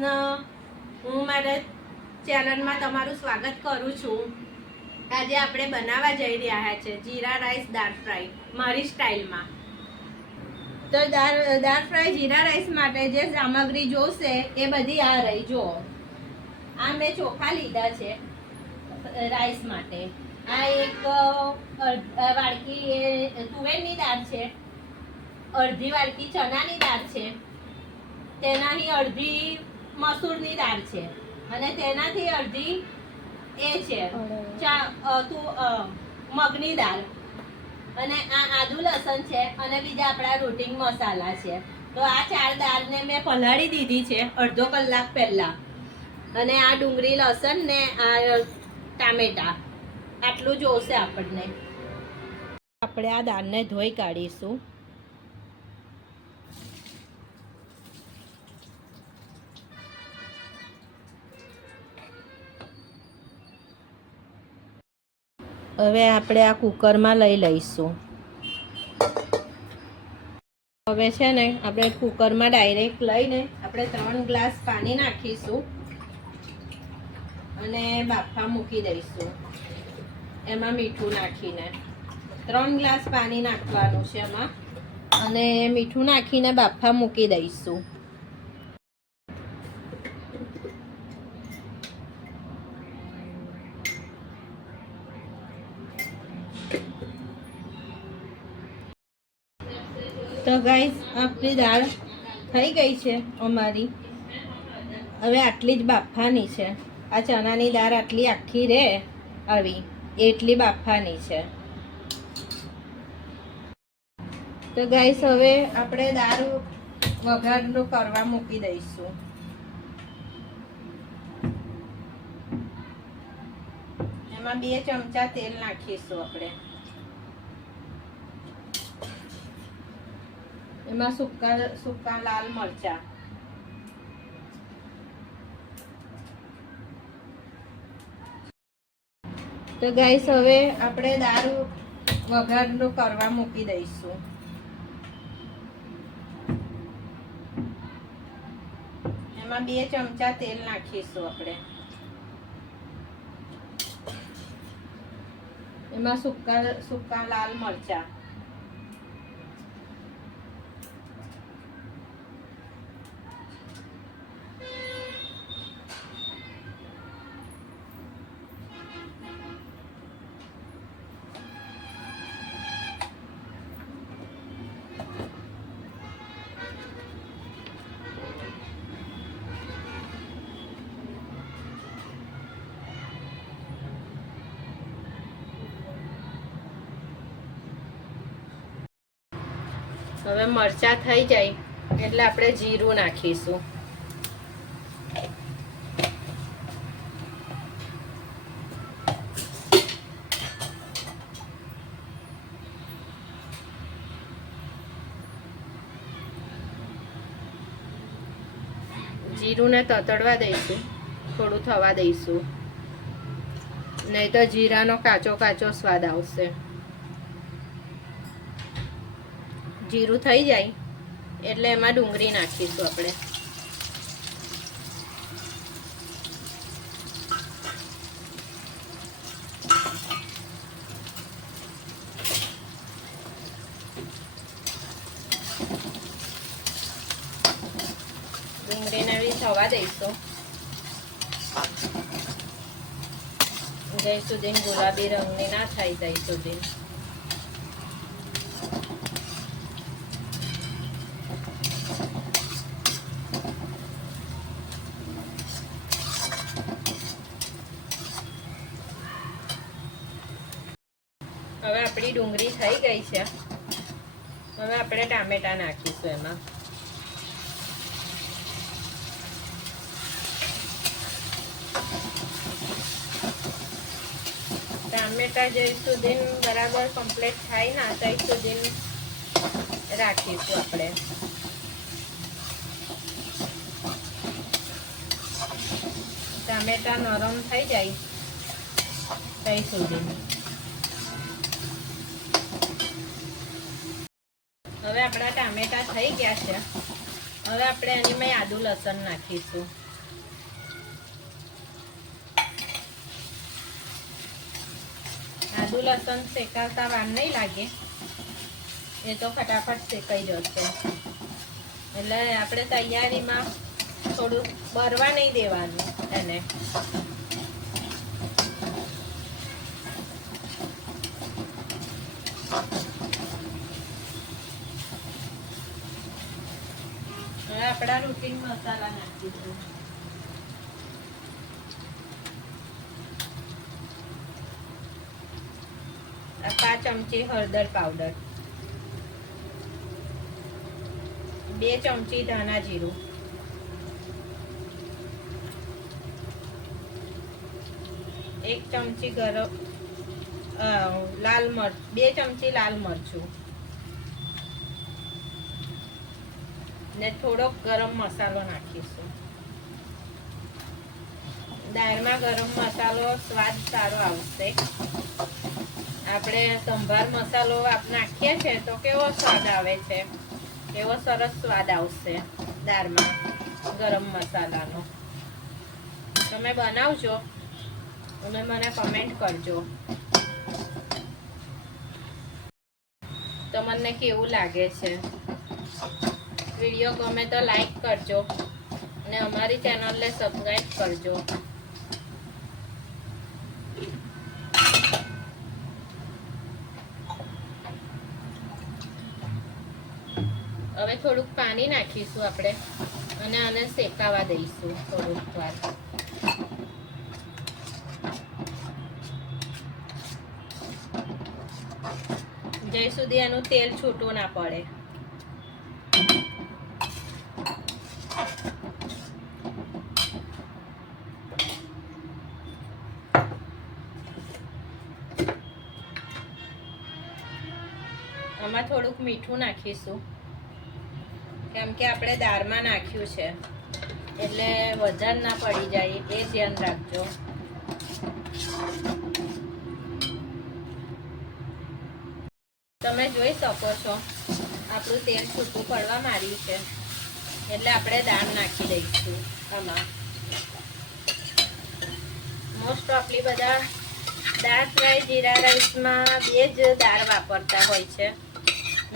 કૃષ્ણ. હું મારા ચેનલમાં તમારું સ્વાગત કરું છું. આજે આપણે બનાવવા જઈ રહ્યા છે જીરા રાઈસ દાળ ફ્રાય મારી સ્ટાઇલમાં. તો દાળ ફ્રાય જીરા રાઈસ માટે જે સામગ્રી જોશે એ બધી આ રહી. જો આ મેં ચોખા લીધા છે રાઈસ માટે. આ એક વાડકી તુવેરની દાળ છે, અડધી વાડકી ચણાની દાળ છે, તેનાથી અડધી મસૂરની દાળ છે અને તેનાથી અડધી એ છે મગની દાળ, અને આ આદુ લસણ છે અને બીજા આપણા રૂટિન મસાલા છે. તો આ 4 દાળને મેં પલાળી દીધી છે અડધો કલાક પહેલા. અને આ ડુંગળી લસણ ને આ ટામેટા આટલું જોશે આપણને. આપણે આ દાળને ધોઈ કાઢીશું. હવે આપણે આ કુકરમાં લઈ લઈશું. હવે છે ને આપણે કુકરમાં ડાયરેક્ટ લઈને આપણે 3 ગ્લાસ પાણી નાખીશું અને બાફા મૂકી દઈશું. એમાં મીઠું નાખીને 3 ગ્લાસ પાણી નાખવાનું છે એમાં, અને મીઠું નાખીને બાફા મૂકી દઈશું. તો ગાઈસ આપણી દાળ થઈ ગઈ છે અમારી. હવે આટલી જ બાફાની છે. આ ચણાની દાળ આટલી આખી રહે આવી એટલી બાફાની છે. તો ગાઈસ હવે આપણે દાળ વઘારનું કરવા મૂકી દઈશું. એમાં 2 ચમચા તેલ નાખીશું આપણે. એમાં સૂકા લાલ મરચા, તો ગાઈસ હવે આપણે દાળ વઘારનું કરવા મૂકી દઈશું. એમાં 2 ચમચા તેલ નાખીશું આપણે. એમાં સૂકા લાલ મરચા, હવે મરચા થઈ જાય એટલે આપણે જીરું નાખીશું. જીરુંને તતડવા દઈશું, થોડું થવા દઈશું, નહીં તો જીરાનો કાચો કાચો સ્વાદ આવશે. જીરું થઈ જાય એટલે એમાં ડુંગળી નાખીશું આપણે. ડુંગળીને બી થવા દઈશું જ્યાં સુધી ગુલાબી રંગની ના થાય ત્યાં સુધી. હવે આપણી ડુંગળી થઈ ગઈ છે. હવે આપણે ટામેટા નાખીશું એમાં. ટામેટા જ્યાં સુધી બરાબર કમ્પ્લીટ થાય ના ત્યાં સુધી રાખીશું આપણે. ટામેટા નરમ થઈ જાય ત્યાં સુધી. હવે આપણા ટામેટા થઈ ગયા છે. હવે આપણે એની મેં આદુ લસણ નાખીશું. આદુ લસણ શેકાવતા વાર નહીં લાગે, એ તો ફટાફટ શેકાઈ જશે. એટલે આપણે તૈયારીમાં થોડું બરવા નહીં દેવાનું એને. હવે આપણા રૂટીન મસાલા નાખીશું. આ 5 ચમચી હળદર પાવડર, 2 ચમચી ધાણા જીરું, 1 ચમચી લાલ મરચ, 2 ચમચી લાલ મરચું ને થોડોક ગરમ મસાલો નાખીશું. દાળમાં ગરમ મસાલો સ્વાદ સારો આવશે. આપણે સંભાર મસાલો નાખીએ છીએ તો કેવો સ્વાદ આવે છે, એવો સરસ સ્વાદ આવશે દાળમાં ગરમ મસાલાનો. તમે બનાવજો અને મને કમેન્ટ કરજો તમને કેવું લાગે છે. વિડીયો ગમે તો લાઈક કરજો અને અમારી ચેનલને સબસ્ક્રાઈબ કરજો. હવે થોડુંક પાણી નાખીશું આપણે અને આને શેકાવા દઈશું થોડુંક વાર. જ્યાં સુધી એનું તેલ છૂટું ના પડે. આમાં થોડુંક મીઠું નાખીશું કેમ કે આપણે દાળમાં નાખ્યું છે એટલે વધારે ના પડી જાય, એ ધ્યાન રાખજો. તમે જોઈ શકો છો આપણું તેલ છૂટું પડવા માંડ્યું છે એટલે આપણે દાળ નાખી દઈશું આમાં. મોસ્ટ ઓફલી બધા દાળ ફ્રાય જીરા રાઈસમાં 2 જ દાળ વાપરતા હોય છે.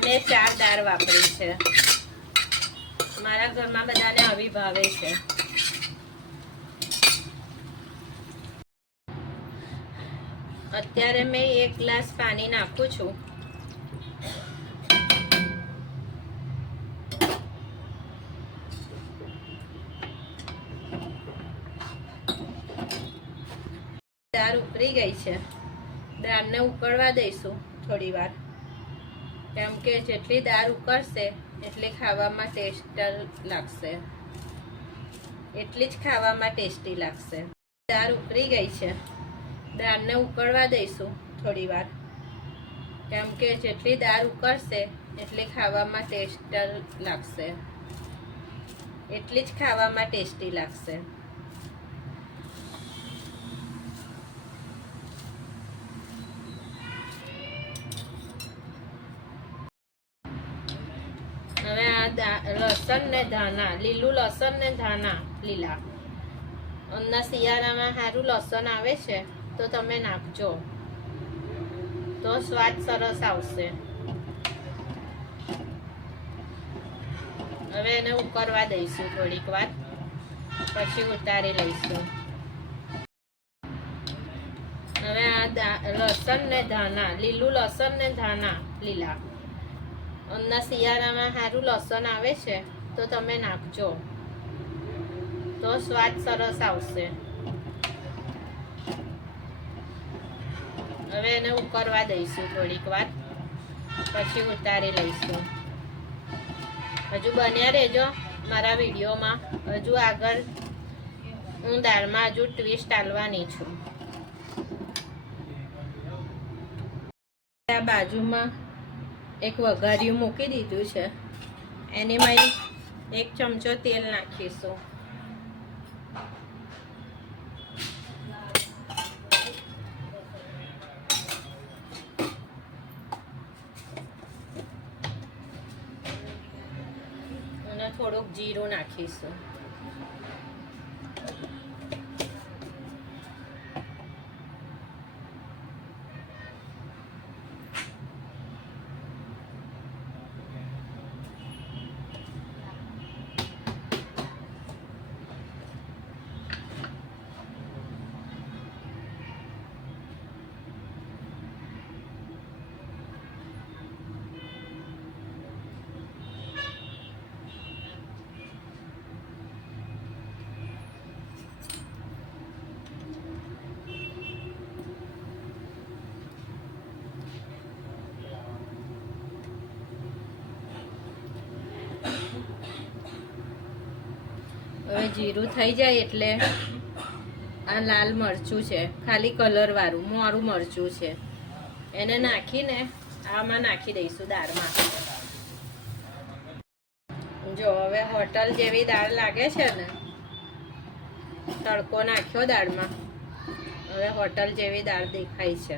મેં 4 દાળ વાપરી છે. મારા ઘરમાં બધાને આવી ભાવે છે. અત્યારે મેં 1 ગ્લાસ પાણી નાખું છું. દાળ ઉકળી ગઈ છે. દાળને ઉકળવા દઈશું થોડી વાર, કેમ કે જેટલી દાળ ઉકળશે એટલી ખાવામાં ટેસ્ટ લાગશે, એટલી જ ખાવામાં ટેસ્ટી લાગશે. દાળ ઉકળી ગઈ છે. દાળને ઉકળવા દઈશું થોડી વાર, કેમ કે જેટલી દાળ ઉકળશે એટલી ખાવામાં ટેસ્ટ લાગશે, એટલી જ ખાવામાં ટેસ્ટી લાગશે. હવે આ લસણ ને ધાણા, લીલું લસણ ને ધાણા લીલા, હમણાં શિયાળામાં સારું લસણ આવે છે તો તમે નાખજો તો સ્વાદ સરસ આવશે. હવે એને ઉકળવા દઈશું થોડીક વાર, પછી ઉતારી લઈશું. હવે આ લસણ ને ધાણા, લીલું લસણ ને ધાણા લીલા, હમણાં શિયાળામાં સારું લસણ આવે છે તો તમે નાખજો તો સ્વાદ સરસ આવશે. હવે એને ઉકળવા દઈશું થોડીક વાર, પછી ઉતારી લઈશું. હજુ બન્યા રહેજો મારા વિડીયોમાં. હજુ આગળ હું દાળમાં હજુ ટ્વિસ્ટ આલવાની છું. આ બાજુમાં એક વઘારિયું મૂકી દીધું છે, એનીમાં 1 ચમચો તેલ નાખીશું. અને થોડુંક જીરું નાખીશું. હવે જીરું થઈ જાય એટલે આ લાલ મરચું છે, ખાલી કલર વાળું મોરું મરચું છે, એને નાખીને આમાં નાખી દઈશું દાળમાં. જો હવે હોટલ જેવી દાળ લાગે છે ને, તડકો નાખ્યો દાળમાં, હવે હોટલ જેવી દાળ દેખાય છે.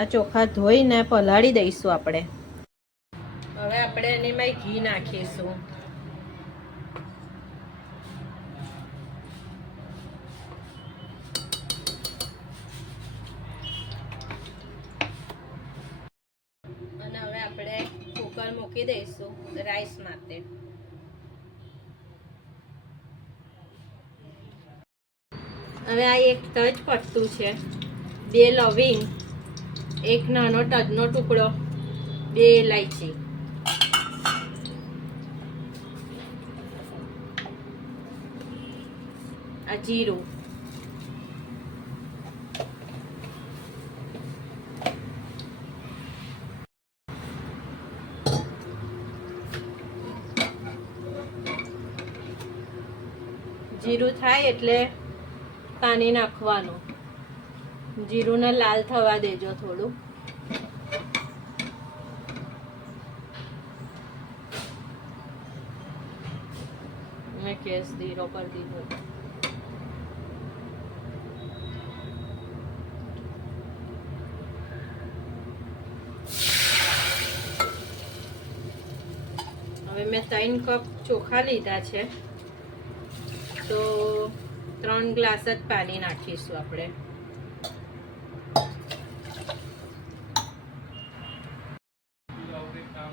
આ ચોખા ધોઈને પલાળી દઈશું આપણે. હવે આપણે એનીમાં ઘી નાખીશું. અને હવે આપણે કુકર મૂકી દઈશું રાઈસ માટે. હવે આ એક તજ પત્તું છે, 2 લવિંગ, એક નાનો તજનો ટુકડો, 2 ઇલાયચી, આ જીરું, જીરું થાય એટલે પાણી નાખવાનું. જીરુંને લાલ થવા દેજો થોડું. મેં ગેસ ધીરો કરી દીધો. હવે મેં 3 કપ ચોખા લીધા છે, તો 3 ગ્લાસ જ પાણી નાખીશું આપણે.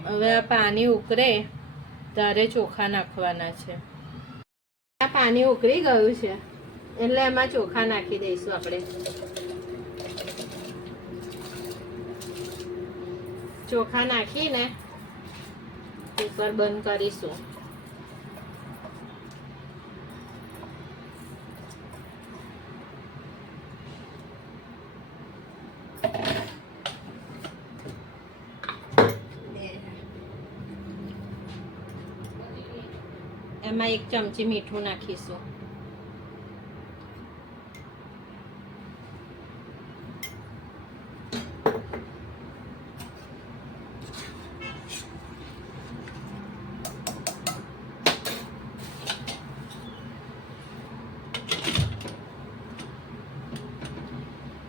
હવે આ પાણી ઉકળે ત્યારે ચોખા નાખવાના છે. આ પાણી ઉકળી ગયું છે એટલે એમાં ચોખા નાખી દઈશું આપણે. ચોખા નાખીને કુકર બંધ કરીશું. એમાં 1 ચમચી મીઠું નાખીશું.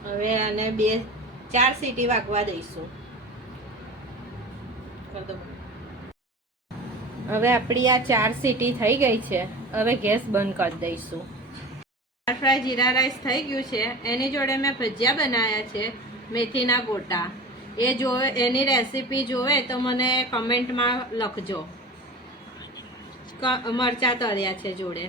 હવે આને 2-4 સીટી વાગવા દઈશું. હવે આપણી આ 4 સીટી થઈ ગઈ છે. હવે ગેસ બંધ કરી દઈશું. દાળ ફ્રાય જીરા રાઈસ થઈ ગયું છે. એની જોડે મેં ભજીયા બનાવ્યા છે, મેથીના ગોટા. એ જોવે, એની રેસીપી જોવે તો મને કમેન્ટમાં લખજો. મરચાં તળ્યા છે જોડે.